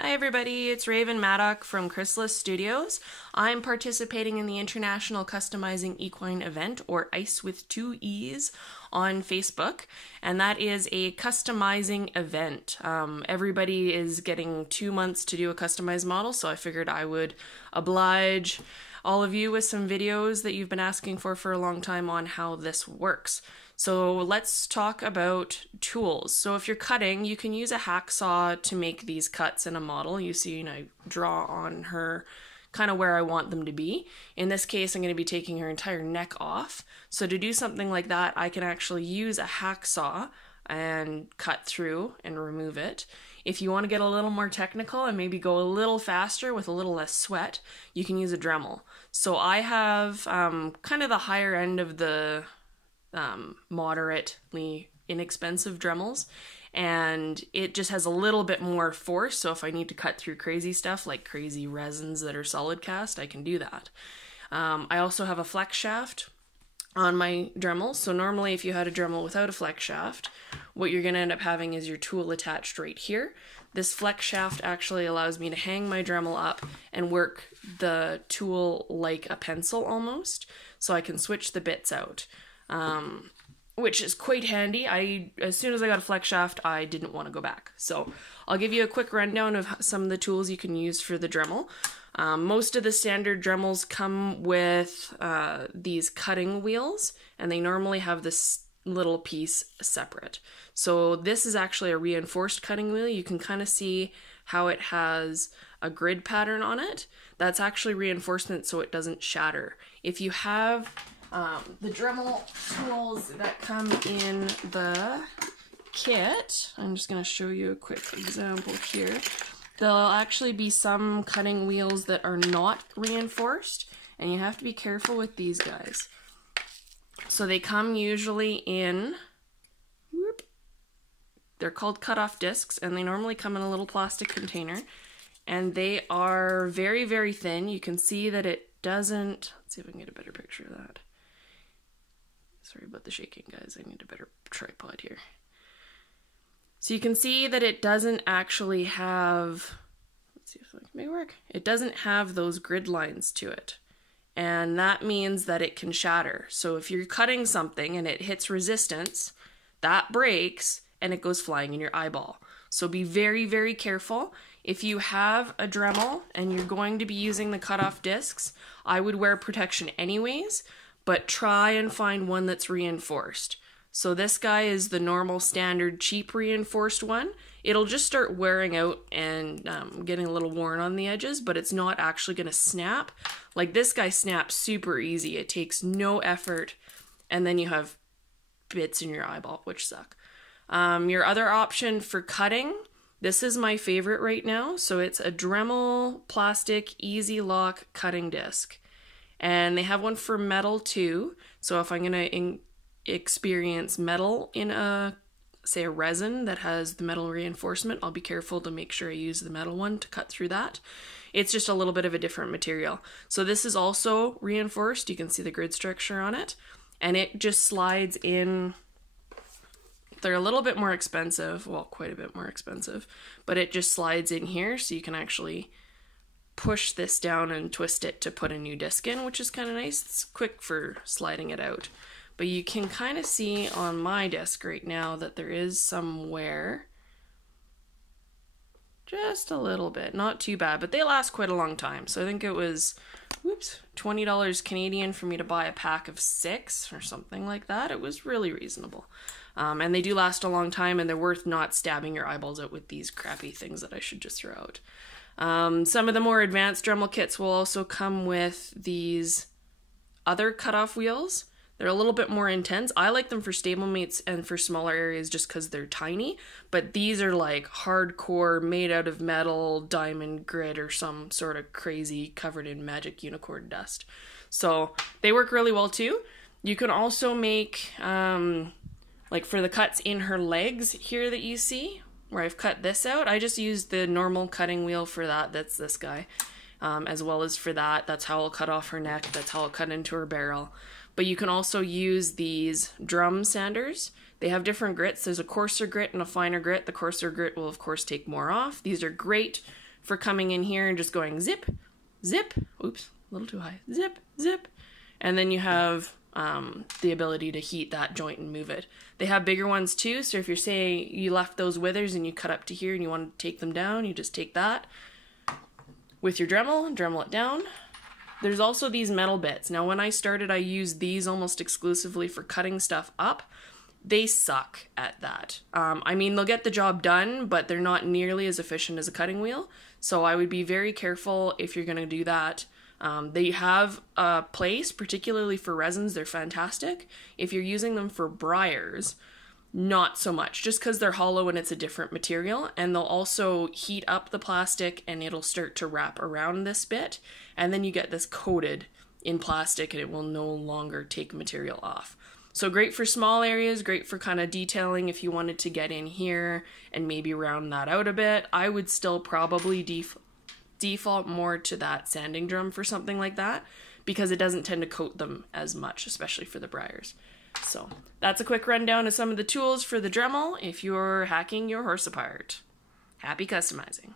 Hi everybody, it's Raven Maddock from Chrysalis Studios. I'm participating in the International Customizing Equine Event, or ICE with 2 E's, on Facebook, and that is a customizing event. Everybody is getting 2 months to do a customized model, so I figured I would oblige all of you with some videos that you've been asking for a long time on how this works. So let's talk about tools. So if you're cutting, you can use a hacksaw to make these cuts in a model. You see, I draw on her kind of where I want them to be. In this case, I'm going to be taking her entire neck off. So to do something like that, I can actually use a hacksaw and cut through and remove it. If you want to get a little more technical and maybe go a little faster with a little less sweat, you can use a Dremel. So I have kind of the higher end of the moderately inexpensive Dremels, and it just has a little bit more force, so if I need to cut through crazy stuff like crazy resins that are solid cast, I can do that. I also have a flex shaft on my Dremel, so normally if you had a Dremel without a flex shaft, what you're going to end up having is your tool attached right here. This flex shaft actually allows me to hang my Dremel up and work the tool like a pencil almost, so I can switch the bits out. Which is quite handy. As soon as I got a flex shaft, I didn't want to go back. So I'll give you a quick rundown of some of the tools you can use for the Dremel. Most of the standard Dremels come with these cutting wheels, and they normally have this little piece separate. So this is actually a reinforced cutting wheel. You can kind of see how it has a grid pattern on it. That's actually reinforcement so it doesn't shatter. If you have the Dremel tools that come in the kit, I'm just going to show you a quick example here. There'll actually be some cutting wheels that are not reinforced, and you have to be careful with these guys. So they come usually in, they're called cutoff discs, and they normally come in a little plastic container, and they are very, very thin. You can see that it doesn't, let's see if I can get a better picture of that. Sorry about the shaking, guys. I need a better tripod here. So you can see that it doesn't actually have, let's see if it may work. It doesn't have those grid lines to it. And that means that it can shatter. So if you're cutting something and it hits resistance, that breaks and it goes flying in your eyeball. So be very, very careful. If you have a Dremel and you're going to be using the cutoff discs, I would wear protection anyways, but try and find one that's reinforced. So this guy is the normal standard cheap reinforced one. It'll just start wearing out and getting a little worn on the edges, but it's not actually going to snap. Like this guy snaps super easy. It takes no effort, and then you have bits in your eyeball, which suck. Your other option for cutting, this is my favorite right now. So it's a Dremel plastic easy lock cutting disc. And they have one for metal too. So if I'm going to experience metal in say a resin that has the metal reinforcement, I'll be careful to make sure I use the metal one to cut through that. It's just a little bit of a different material. So this is also reinforced. You can see the grid structure on it. And it just slides in. They're a little bit more expensive. Well, quite a bit more expensive. But it just slides in here so you can actually push this down and twist it to put a new disc in, which is kind of nice. It's quick for sliding it out. But you can kind of see on my disc right now that there is some wear. Just a little bit, not too bad, but they last quite a long time. So I think it was, $20 Canadian for me to buy a pack of 6 or something like that. It was really reasonable. And they do last a long time, and they're worth not stabbing your eyeballs out with these crappy things that I should just throw out. Some of the more advanced Dremel kits will also come with these other cutoff wheels. They're a little bit more intense. I like them for stablemates and for smaller areas just because they're tiny, but these are like hardcore, made out of metal, diamond grit, or some sort of crazy covered in magic unicorn dust. So they work really well too. You can also make, like for the cuts in her legs here that you see, where I've cut this out, I just used the normal cutting wheel for that. That's this guy. As well as for that, that's how I'll cut off her neck. That's how I'll cut into her barrel. But you can also use these drum sanders. They have different grits. There's a coarser grit and a finer grit. The coarser grit will of course take more off. These are great for coming in here and just going zip, zip, oops, a little too high, zip, zip. And then you have the ability to heat that joint and move it. They have bigger ones too, so if you're saying you left those withers and you cut up to here and you want to take them down, you just take that with your Dremel and Dremel it down. There's also these metal bits. Now when I started, I used these almost exclusively for cutting stuff up. They suck at that. I mean, they'll get the job done, but they're not nearly as efficient as a cutting wheel. So I would be very careful if you're going to do that. They have a place, particularly for resins, they're fantastic. If you're using them for Breyers, not so much, just because they're hollow and it's a different material, and they'll also heat up the plastic and it'll start to wrap around this bit, and then you get this coated in plastic and it will no longer take material off. So great for small areas, great for kind of detailing if you wanted to get in here and maybe round that out a bit. I would still probably default more to that sanding drum for something like that, because it doesn't tend to coat them as much, especially for the Breyers. So that's a quick rundown of some of the tools for the Dremel if you're hacking your horse apart. Happy customizing.